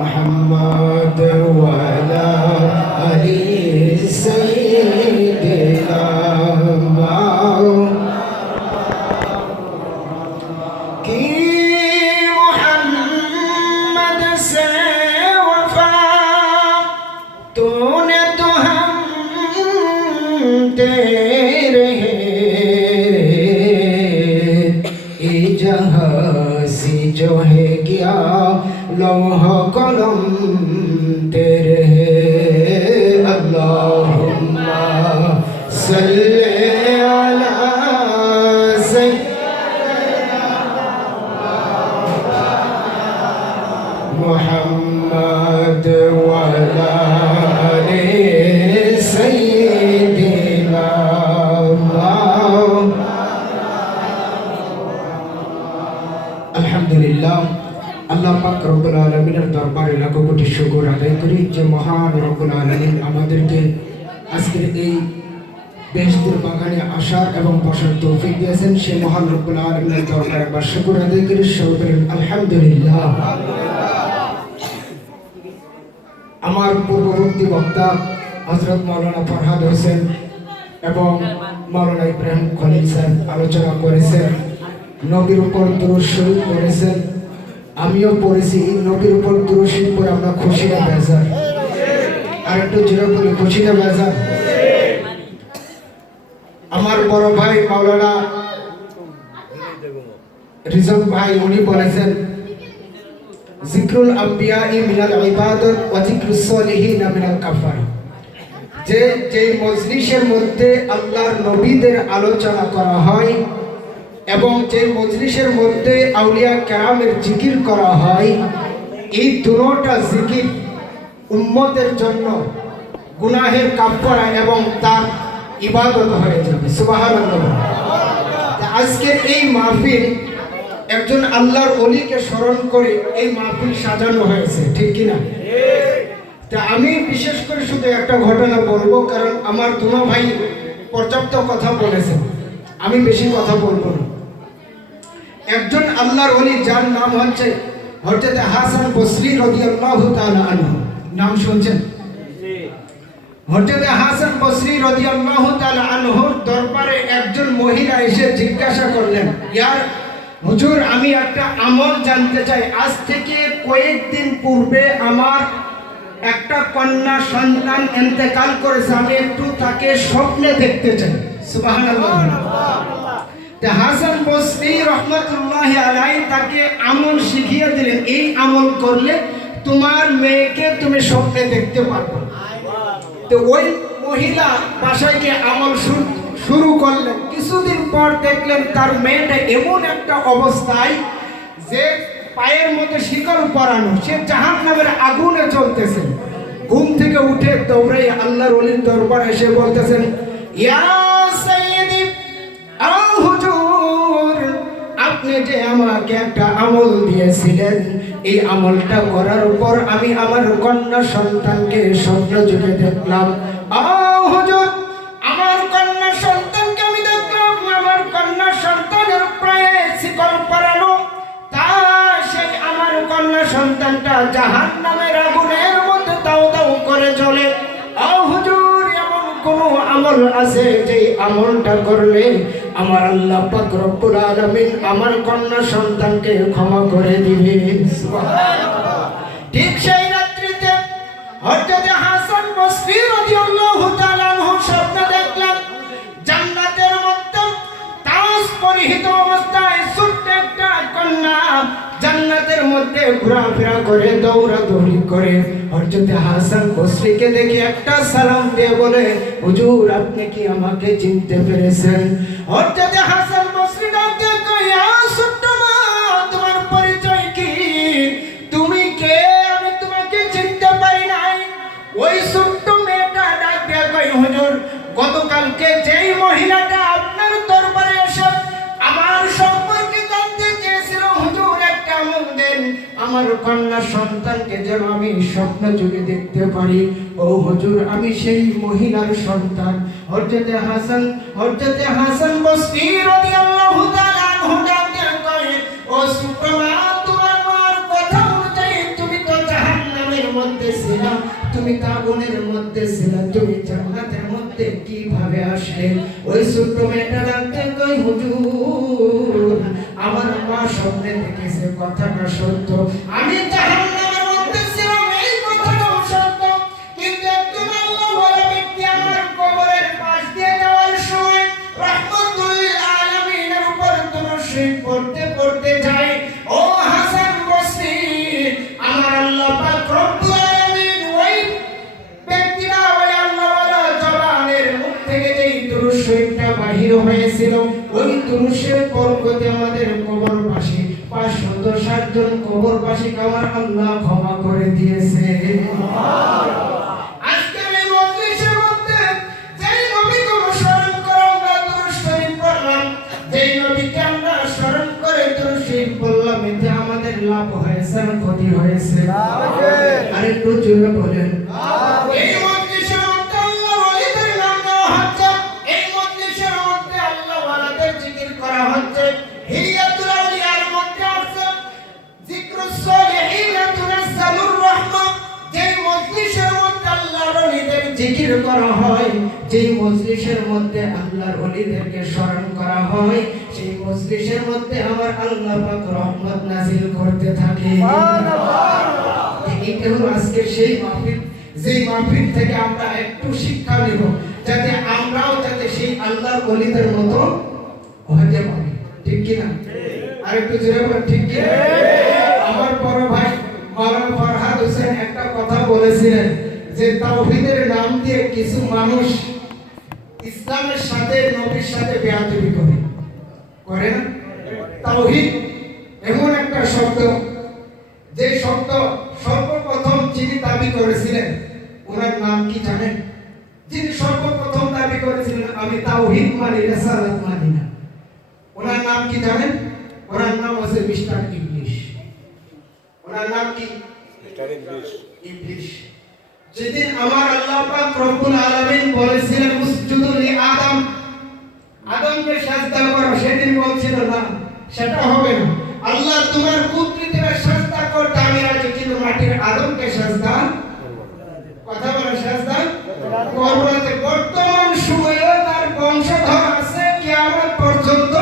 محمد وعلى آل سيدنا की मोहम्मद से वफा तूने तो हम तेरे ये जहाँ सी जो है क्या लौह कलम तेरे अल्लाहुम्मा सल्ले अला मोहम्मद वाला सय्यिदिना আলহামদুলিল্লাহ আল্লাহ পাক রব্বুল আলামিনের দরবারে লাখো কোটি শুকর আদায় করি যে মহান রব্বুল আলামিন আমাদেরকে আজকের এই বেহেশতের বাগানে আসার এবং বসার তৌফিক দিয়েছেন। সেই মহান রব্বুল আলামিনের দরবারে একবার শুকর আদায় করি, সবাই বলেন আলহামদুলিল্লাহ। আমার পূর্ববর্তী বক্তা হযরত মাওলানা ফরহাদ হোসেন এবং মাওলানা ইব্রাহিম খলিল সাহেব আলোচনা করেছেন, নবীর উপর দুরূদ শরীফ পড়েছেন, আমিও পড়েছি। নবীর উপর দুরূদ শরীফ পড়ে আমরা খুশি না বেজার? আর একটু জোরে বলি, খুশি না বেজার? আমার বড় ভাই মাওলানা রিজওয়ান ভাই উনি বলেছেন জিক্রুল আম্বিয়া মিনাল ইবাদত ওয়া জিক্রুস সলিহিন মিনাল কাফারা, যে যেই মজলিসের মধ্যে আল্লাহর নবীদের আলোচনা করা হয় এবং যে মজলিসের মধ্যে আউলিয়া কেরামের জিকির করা হয়, এই দুটোটা জিকির উম্মতের জন্য গুনাহের কাফারা এবং তার ইবাদত হয়ে যাবে। সুবহানাল্লাহ। আজকের এই মাহফিল একজন আল্লাহর ওলিকে স্মরণ করে এই মাহফিল সাজানো হয়েছে, ঠিক কিনা? তা আমি বিশেষ করে শুধু একটা ঘটনা বলবো, কারণ আমার দুনো ভাই পর্যাপ্ত কথা বলেছেন, আমি বেশি কথা বলবো না। একজন আল্লাহর ওলি যার নাম হচ্ছে হযরত হাসান বসরি রাদিয়াল্লাহু তাআলা আনহু, নাম শুনছেন? হযরত হাসান বসরি রাদিয়াল্লাহু তাআলা আনহুর দরবারে একজন মহিলা এসে জিজ্ঞাসা করলেন, ইয়ার হুজুর, আমি একটা আমল জানতে চাই। আজ থেকে কয়েকদিন পূর্বে আমার একটা কন্যা সন্তান ইন্তেকাল করেছে, আমি একটু তাকে স্বপ্নে দেখতে চাই। সুবহানাল্লাহ। হাসান বসরি রাহমাতুল্লাহি আলাইহি তাকে আমল শিখিয়ে দিলেন, এই আমল করলে তোমার মেয়েকে তুমি স্বপ্নে দেখতে পারবে। তো ওই মহিলা বাসায় গিয়ে আমল শুরু করলেন। কিছুদিন পর দেখলেন তার মেয়েটা এমন একটা অবস্থায় যে পায়ের মধ্যে শিকল পরানো, সে জাহান্নামের আগুনে চলতেছে। ঘুম থেকে উঠে দৌড়ে আল্লাহর ওলির দরবারে এসে বলতেছেন, ইয়া সাইয়্যিদি, ও হুজুর, আপনি যে আমাকে একটা আমল দিয়েছিলেন, এই আমলটা করার পর আমি আমার কন্যা সন্তানকে স্বপ্ন যুগে দেখলাম। ও হুজুর, আমার কন্যা সন্তানকে আমি দেখলাম, আমার কন্যা সন্তানের প্রায় শিকল পরানো, তা সেই আমার কন্যা সন্তানটা জাহান্নামের আগুনের মধ্যে দাউ দাউ করে জ্বলে। ও হুজুর, এমন কোন আমল আছে যে আমলটা করলে আমার আল্লাহ পাক রব্বুল আলামিন আমার কন্যা সন্তানকে ক্ষমা করে দিবেন? সুবহানাল্লাহ। ঠিক সেই রাত্রিতে হযরত হাসান বসরি রাদিয়াল্লাহু তাআলা আনহু স্বপ্ন দেখলেন, জান্নাতের মধ্যে তাজ পরিহিত অবস্থায় ছোট্ট একটা কন্যা জান্নাতের মধ্যে ঘোরাফেরা করে, দৌড়াদৌড়ি করে। হযরত হাসান বসরিকে দেখে একটা সালাম দিয়ে বলে, হুজুর, আপনি কি আমাকে চিনতে পেরেছেন? হযরত হাসান বসরি ডাকতে কয়, ইয়া ছোট্ট মা, তোমার পরিচয় কি? তুমি কে? আমি তোমাকে চিনতে পারি নাই। ওই ছোট্ট মেয়েটা ডাকতে কয়, হুজুর, গতকালকে যেই মহিলাটা আপনার দরবারে এসে আমার সম্পর্কে জানতে চেয়েছিল, হুজুর একটা আমল দেন, আমার কন্যা সন্তানকে যেন আমি স্বপ্ন যুগে দেখতে পারি। ও হুজুর, আমি সেই মহিলার সন্তান। হযরত হাসান বসরি রাদিয়াল্লাহু তাআলা ছোট্ট মেয়েটা ডাকতে কই হুজুর আমার মা স্বপ্নে দেখেছে কথাটা সত্য, আমি জাহান্নামের মধ্যে ছিলাম এই কথাটাও সত্য, কিন্তু একজন আল্লাহওয়ালা ব্যক্তি আমার কবরের পাশ দিয়ে যাওয়ার সময় রাহমাতুল আলামিনের উপর দুরূদ শরীফ পড়তে পড়তে যায়। ও হাসান বসরি, আমার আল্লাহ পাক রব্বুল আলামিন ওই ব্যক্তিরা ওই আল্লাহওয়ালা জবানের মুখ থেকে যেই দুরূদ শরীফটা বাহির হয়েছিল, ওই দুরূদ শরীফ বরকতে আমাদের কবরবাসী 560 জন কবরবাসীকে আমার আল্লাহ ক্ষমা করে দিয়েছে। আজকের এই মজলিসের মধ্যে যেই নবীকে অনুসরণ করে আমরা দুরূদ শরীফ পড়লাম, যেই নবীকে আমরা স্মরণ করে দুরূদ শরীফ পড়লাম, এতে আমাদের লাভ হয়েছে না ক্ষতি হয়েছে? আরেকটু জোরে বলেন। এই মজলিসের মধ্যে আল্লাহর ওলিদের নাম নেওয়া হচ্ছে, এই মজলিসের মধ্যে আল্লাহ ওয়ালাদের জিকির করা হচ্ছে, হিলিয়াতুল আউলিয়ার মধ্যে আছে যিকরুস সালিহিন তুনাজ্জালুর রাহমা। যেই মজলিসের মধ্যে আল্লাহর ওলিদের জিকির করা হয়, যেই মজলিসের মধ্যে আল্লাহর ওলিদেরকে স্মরণ করা হয়, সেই মজলিসের মধ্যে আমার আল্লাহ পাক রহমত নাযিল করতে থাকে। সুবহানাল্লাহ। এটা হলো আজকে সেই মাহফিল, যেই মাহফিল থেকে আমরা একটু শিক্ষা নেব, যাতে আমরাও যাতে সেই আল্লাহর ওলিদের মতো হতে পারি। ঠিক কি না? আর একটু জোরে বলেন ঠিক কি? আমার বড় ভাই মাওলানা ফরহাদ হোসেন একটা কথা বলেছিলেন যে তাওহীদের নাম দিয়ে কিছু মানুষ ইসলামের সাথে নবীর সাথে বেয়াদবি করে না? তাওহীদ এমন একটা শব্দ, যে শব্দ সর্বপ্রথম যিনি দাবি করেছিলেন ওনার নাম কি জানেন? যিনি সর্বপ্রথম দাবি করেছিলেন আমি তাওহীদ মানি, রিসালাত মানি না, ওনার নাম কি জানেন? ওনার নাম হচ্ছে মিস্টার ইবলিশ। ওনার নাম কি? মিস্টার ইবলিশ। যেদিন আমার আল্লাহ পাক রব্বুল আলামিন বলেছিলেন উসজুদু লি আদম, আদমকে সাজদা করো, সেদিন বলছিল না সেটা হবে না, আল্লাহ তোমার পুত্রদের সাজদা করতে আমি রাজি, কিন্তু মাটির আদমকে সাজদা কথা বলে সাজদা করব না। বর্তমান সময়ে তার বংশধর আছে কিয়ামত পর্যন্ত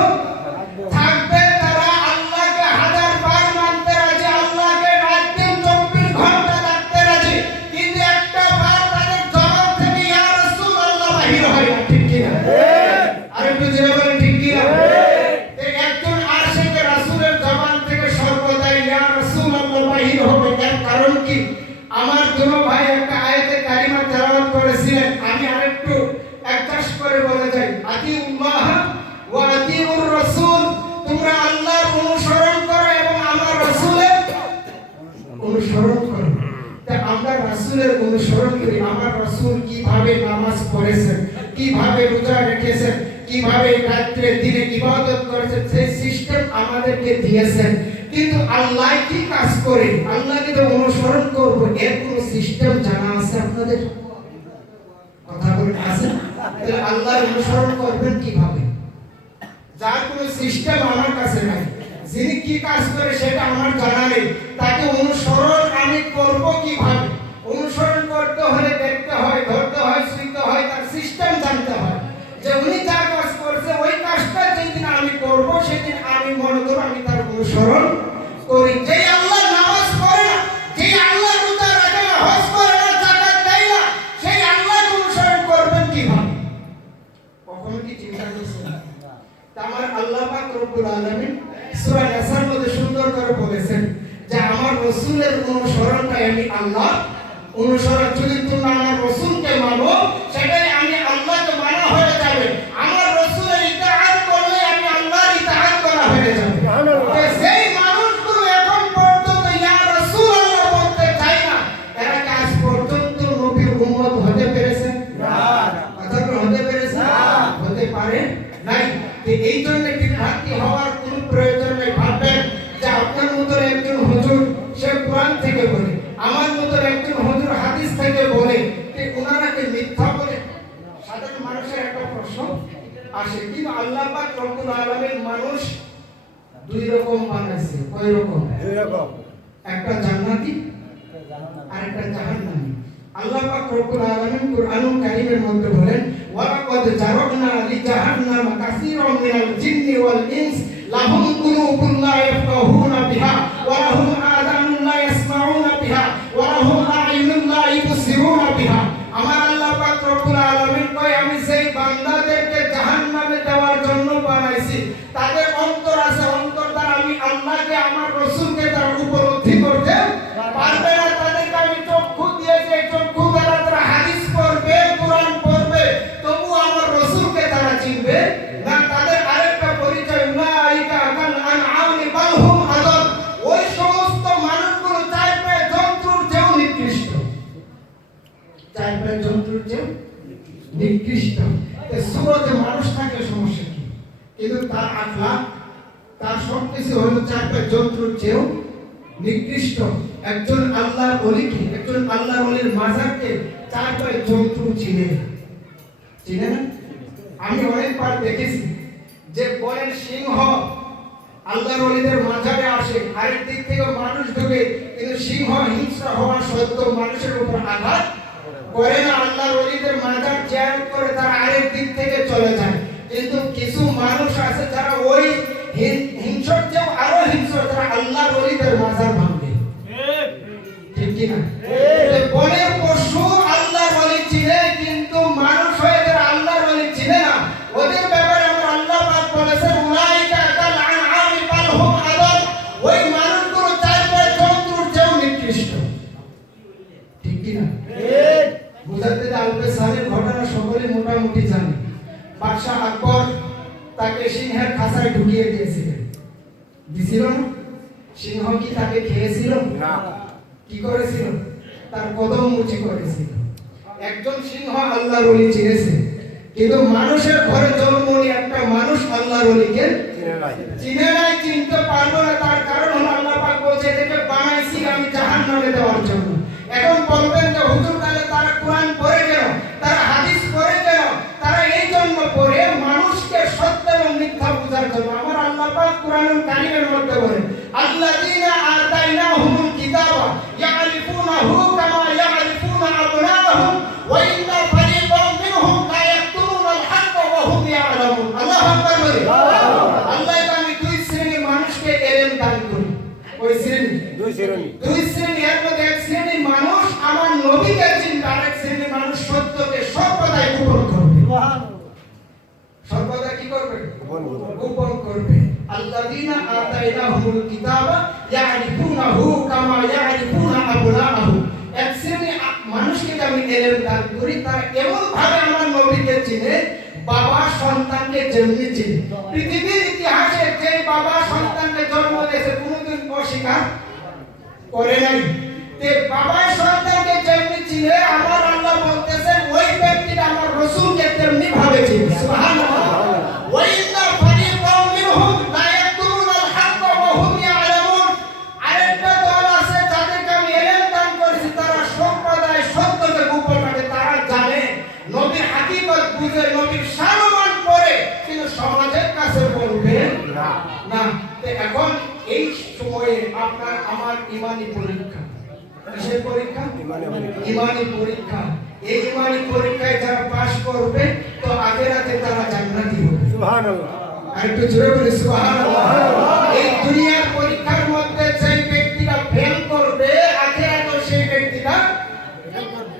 থাকবে, তারা আল্লাহকে 1000 বার মানতে রাজি, আল্লাহকে রাত দিন 24 ঘন্টা ডাকতে রাজি, কিন্তু একটা বার তাদের জবান থেকে ইয়া রাসূলুল্লাহ বাহির হয় না। ঠিক কি না? আর একটু জোরে বলেন ঠিক কি না? একজন আশিকে রাসূলের জবান থেকে সর্বদা ইয়া রাসূলুল্লাহ বাহির হবে। এর কারণ কি? আমার দুনো ভাই একটা আয়াতে কারিমা তেলাওয়াত করেছিলেন, আমি আরেকটু একটাশ করে বলে যাই। আতিউল্লাহ ওয়া আতিউর রাসূল, তোমরা আল্লাহর অনুসরণ করো এবং আমার রাসূলের অনুসরণ করো। তা আমরা রাসূলের অনুসরণ করি, আমার রাসূল কিভাবে নামাজ পড়েছেন, কিভাবে রোজা রেখেছেন, কিভাবে রাতে দিনে ইবাদত করেছেন, সেই সিস্টেম আমাদেরকে দিয়েছেন, কিন্তু আল্লাহ কি কাজ করে, আল্লাহকে তো অনুসরণ করব, এর কোন সিস্টেম জানা আছে আপনাদের? কথা বলেন আছে? তাহলে আল্লাহর অনুসরণ করবেন কিভাবে? যার কোন সিস্টেম আমার কাছে নাই, যিনি কি কাজ করে সেটা আমার জানা নেই, তাকে অনুসরণ আমি করব কিভাবে? অনুসরণ করতে হলে দেখতে হয়, ধরতে হয়, শুনতে হয়, তার সিস্টেম জানতে হয়, যে উনি যা কাজ করছে ওই কাজটা যেদিন আমি করব সেদিন আমি মনে করব আমি তার অনুসরণ করি। যেই আল্লাহ নামাজ পড়ে না, যেই আল্লাহ রোজা রাখে না, হজ করে না, যাকাত দেয় না, সেই আল্লাহর অনুসরণ করবেন কিভাবে? কখনো কি চিন্তা করছেন? আমার আল্লাহ পাক রব্বুল আলামিন সূরা নাসর মধ্যে সুন্দর করে বলেছেন যে আমার রাসূলের অনুসরণটাই আমি আল্লাহ অনুসরণ। যদি তোমরা আমার রাসূলকে মানো, সেটাই আমি আল্লাহকে মানা হয়ে যাবে। আমার রাসূলের ইতাআত করলে আমি আল্লাহর ইতাআত করা হয়ে যাবে। সেই মানুষগুলো এখন পর্যন্ত ইয়া রাসূলুল্লাহ বলতে চায় না, এরা কি আজ পর্যন্ত নবীর উম্মত হতে পেরেছে? না। কথা হতে পেরেছে? না, হতে পারে নাই। এই জন্য বিভ্রান্তি হওয়ার কোনো প্রয়োজন নেই। ভাববেন যে আপনার মতো একজন হুজুর সে কোরআন থেকে বলে, আমার মতো একজন হুজুর হাদিস থেকে বলে, যে ওনারা কি মিথ্যা বলে? সাধারণ মানুষের একটা প্রশ্ন আসে, কিন্তু আল্লাহ পাক রব্বুল আলামিন মানুষ দুই রকম বানাইছে। কয় রকম? দুই রকম। একটা জান্নাতি আর একটা জাহান্নামী। আল্লাহ পাক রব্বুল আলামিন কুরআনুল কারীমের মধ্যে বলেন ওয়ালাকাদ জারাবনা লিজাহান্নাম কাসীরাম মিনাল জিন্নি ওয়াল ইনস লাহুম কুলুবুন লা ইয়াফকাহুনা বিহা ওয়া লাহুম আযানুন লা ইয়াসমাউনা বিহা ওয়া লাহুম আ'য়ুনুন লা ইবসিরুনা বিহা। আমার আল্লাহ পাক রব্বুল আলামিন কয় আমি সেই বান্দাদেরকে জাহান্নামে দেওয়ার জন্য বানাইছি, তাদের অন্তর আছে, অন্তর দ্বারা আমি আল্লাহকে আমার রাসূলকে তার উপলব্ধি করতে পারবে না। তাদেরকে আমি চক্ষু দিয়েছি, চক্ষু দ্বারা তারা হাদিস পড়বে, কোরআন পড়বে, তবু আমার রাসূলকে তারা চিনবে না। তাদের আরেকটা পরিচয় উলাইকা কাল আনআমি বাল হুম আদল, ওই সমস্ত মানুষগুলো চার পায়ে জন্তুর চেয়েও নিকৃষ্ট, চার পায়ে জন্তুর চেয়েও নিকৃষ্ট। সূরাতে মানুষ থাকে সমস্যা কি, কিন্তু তার আখলাক তার সবকিছু হলো চার পায়ে জন্তুর চেয়েও নিকৃষ্ট। একজন আল্লাহর ওলিকে, একজন আল্লাহর ওলির মাজারকে চার পায়ে জন্তু চিনে না। আমি অনেকবার দেখেছি যে বনের সিংহ আল্লাহর ওলিদের মাজারে আসে, আরেক দিক থেকে মানুষ ঢুকে, কিন্তু সিংহ হিংস্র হওয়া সত্ত্বেও মানুষের উপর আঘাত করে না। আল্লাহর ওলিদের মাজার জিয়ারত করে তারা আরেক দিক থেকে চলে যায়। কিন্তু কিছু মানুষ আছে যারা ওই হিংস্র চেয়েও আরো হিংস্র, তারা আল্লাহর ওলিদের মাজার ভাঙবে, ঠিক কি না? বনের পশু আল্লাহর ওলি চিনে, কিন্তু মানুষ হয়ে যারা আল্লাহর ওলি চিনে না, ওদের ব্যাপারে আমার আল্লাহ পাক বলেছেন উলাইকা কাল আনআমি বাল হুম আদল, ওই মানুষগুলো চার পায়ে জন্তুর চেয়েও নিকৃষ্ট, ঠিক কি না? বুঝাতে আলবে সালের ঘটনা সকলে মোটামুটি জানে। বাদশা আকবর তাকে সিংহের খাঁচায় ঢুকিয়ে দিয়েছিলেন, দিছিল না? সিংহ কি তাকে খেয়েছিল না? কি করেছিল? তার কদম মুচি করেছিল। একজন সিংহ আল্লাহর ওলি চিনেছে, কিন্তু মানুষের ঘরে জন্ম নিয়ে একটা মানুষ আল্লাহর ওলিকে চিনে নাই, চিনতে পারলো না। তার কারণ হলো আল্লাহ পাক বলছে এদেরকে বানাইছি আমি জাহান্নামে দেওয়ার জন্য। এখন বলবেন যে হুজুর তাহলে তারা কোরআন পড়ে কেন, তারা হাদিস পড়ে কেন? তারা এই জন্য পড়ে মানুষকে সত্য এবং মিথ্যা বোঝার জন্য। আমার আল্লাহ পাক কোরআনুল কারীমের মধ্যে বলেন আল্লাযীনা আতাইনাহুমুল কিতাবা ইয়ারিফুনাহু কামা ইয়ারিফুনা আবনাহুম ওয়া ইন্না ফারীকাম মিনহুম লা ইয়াকতুমুনাল হাক্কা ওয়া হুম ইয়ালামুন। আল্লাহু আকবার বলে। আল্লাহ আমি দুই শ্রেণীর মানুষকে ইলম দান করি। ওই শ্রেণী দুই শ্রেণী, এর মধ্যে এক শ্রেণীর মানুষ আমার নবীকে চিনবে, আরেক শ্রেণীর মানুষ সত্যকে সর্বদাই গোপন করবে। সর্বদা কি করবে? গোপন করবে। আল্লাযীনা আতাইনাহুমুল কিতাবা ইয়ারিফুনাহু কামা ইয়ারিফুনা আবনাহুম। এক শ্রেণীর মানুষকে আমি ইলম দান করি, তারা এমন ভাবে আমার নবীকে চিনে বাবা সন্তানকে যেমনি চিনে। পৃথিবীর ইতিহাসে যে বাবা সন্তানকে জন্ম দিয়েছে কোনোদিন অস্বীকার করে নাই। তে বাবা সন্তানকে যেমনি চিনে আমার আল্লাহ বলতেছেন ওই ব্যক্তিটা আমার রাসূলকে তেমনি ভাবে চিনে। সুবহানাল্লাহ। ওয়া ইন্না ফারীকাম মিনহুম লা ইয়াকতুমুনাল হাক্কা ওয়া হুম ইয়ালামুন। আরেকটা দল আছে যাদেরকে আমি ইলম দান করেছি, তারা সর্বদাই সত্যকে গোপন রাখে। তারা জানে নবীর হাকিকত বুঝে, নবীর সম্মান করে, কিন্তু সমাজের কাছে বলবে না। এখন এই সময়ে আপনার আমার ইমানি পরীক্ষা, কিসের পরীক্ষা? ইমানি পরীক্ষা। এই ইমানি পরীক্ষায় যারা পাস করবে তো আখিরাতে তারা জান্নাতি হবে। সুবহানাল্লাহ। আর একটু জোরে বলি সুবহানাল্লাহ। এই দুনিয়ার পরীক্ষার মধ্যে যে ব্যক্তিরা ফেল করবে, আখিরাতে সেই ব্যক্তিরা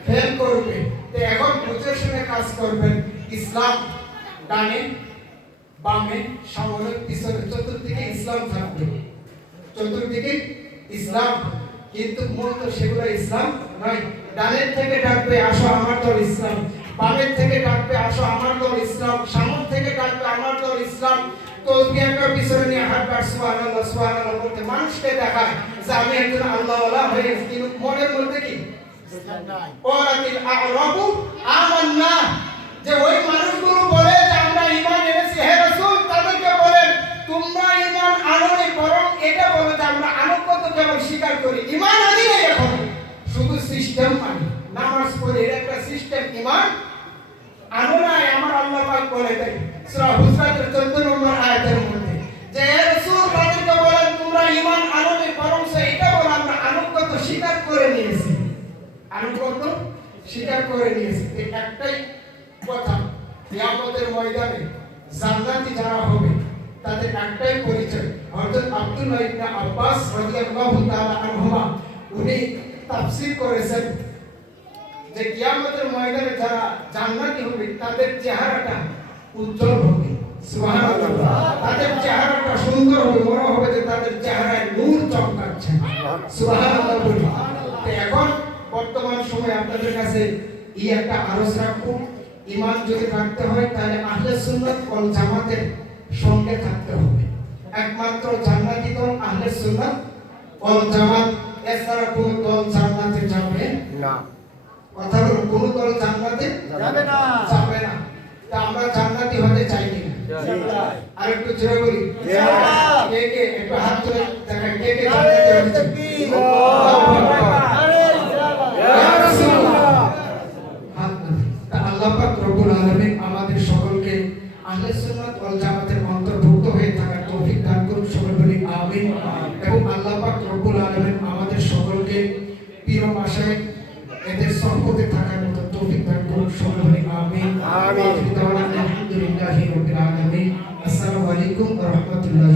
ফেল করবে। তো এখন বুঝে শুনে কাজ করবেন। ইসলাম ডানে বামে সামনে পিছনে চতুর্দিকে ইসলাম থাকবে, চতুর্দিকে ইসলাম, কিন্তু মূলত সেগুলো ইসলাম নয়। ডানের থেকে ডাকবে আসো আমার দল ইসলাম, বামের থেকে ডাকবে আসো আমার দল ইসলাম, সামনে থেকে ডাকবে আমার দল ইসলাম। তো একটা পিছনে নিয়ে হাঁটবার সুবহানাল্লাহ সুবহানাল্লাহ বলতে মানুষকে দেখায় যে আমি একজন আল্লাহওয়ালা হয়ে গেছি, কিন্তু মনের মধ্যে কি ওয়ালাকিল আ'রাবু আমান্না। যে ওই মানুষগুলো বলে যে আমরা ঈমান এনেছি, হে রাসূল তাদেরকে বলেন তোমরা ঈমান আনোনি, বরং এটা বলো যে আমরা আনুগত্য কেবল স্বীকার করি, ঈমান আনি নাই, এখন শুধু সিস্টেম মানি, নামাজ পড়ি, এটা একটা সিস্টেম, ঈমান আনো নাই। আমার আল্লাহ পাক বলে দেয় সূরা হুজরাতের 14 নম্বর আয়াতের মধ্যে যে হে রাসূল তাদেরকে বলেন তোমরা ঈমান আনোনি, বরং এটা বলো আমরা আনুগত্য স্বীকার করে নিয়েছি, আনুগত্য স্বীকার করে নিয়েছি। একটাই কথা কিয়ামতের ময়দানে জান্নাতি যারা হবে তাদের একটাই পরিচয়। হযরত আব্দুল্লাহ ইবনে আব্বাস রাদিয়াল্লাহু তাআলা আনহুমা উনি তাফসীর করেছেন যে কিয়ামতের ময়দানে যারা জান্নাতি হবে তাদের চেহারাটা উজ্জ্বল হবে, সুবহানাল্লাহ। তাদের চেহারাটা সুন্দর হবে, মনে হবে যে তাদের চেহারায় নূর চমকাচ্ছে, সুবহানাল্লাহ। তো এখন বর্তমান সময়ে আপনাদের কাছে এই একটা আরজ রাখবো, ঈমান যদি রাখতে হয় তাহলে আহলে সুন্নাত ওয়াল জামাতের সঙ্গে থাকতে হবে। একমাত্র জান্নাতি দল আহলে সুন্নাত ওয়াল জামাত, এছাড়া কোন দল জান্নাতে যাবে না। কথা বলুন, কোন দল জান্নাতে যাবে না, যাবে না। তা আমরা জান্নাতি হতে চাই কি? চাই। আর একটু জোরে বলি চাই। কে কে একটু হাত তুলে দেখেন, কে কে জান্নাতি হতে চাই? আল্লাহু আকবার, আরে ইয়া রাসূলুল্লাহ। হাত তুলে। তা আল্লাহ পাক রব্বুল আলামিন আমাদের সকলকে আহলে সুন্নাত ওয়াল জামাতের অন্তর্ভুক্ত হয়ে থাকার তৌফিক দান করুন, সকলে বলি আমিন। এবং আল্লাহ পাক রব্বুল আলামিন আমাদের সকলকে পীর মাশায়েখ এদের সহবতে থাকার মতো তৌফিক দান করুন, সকলে বলি আমিন। আমিন। আলহামদুলিল্লাহি রাব্বিল আলামিন। আসসালামু আলাইকুম ওয়া রাহমাতুল্লাহ।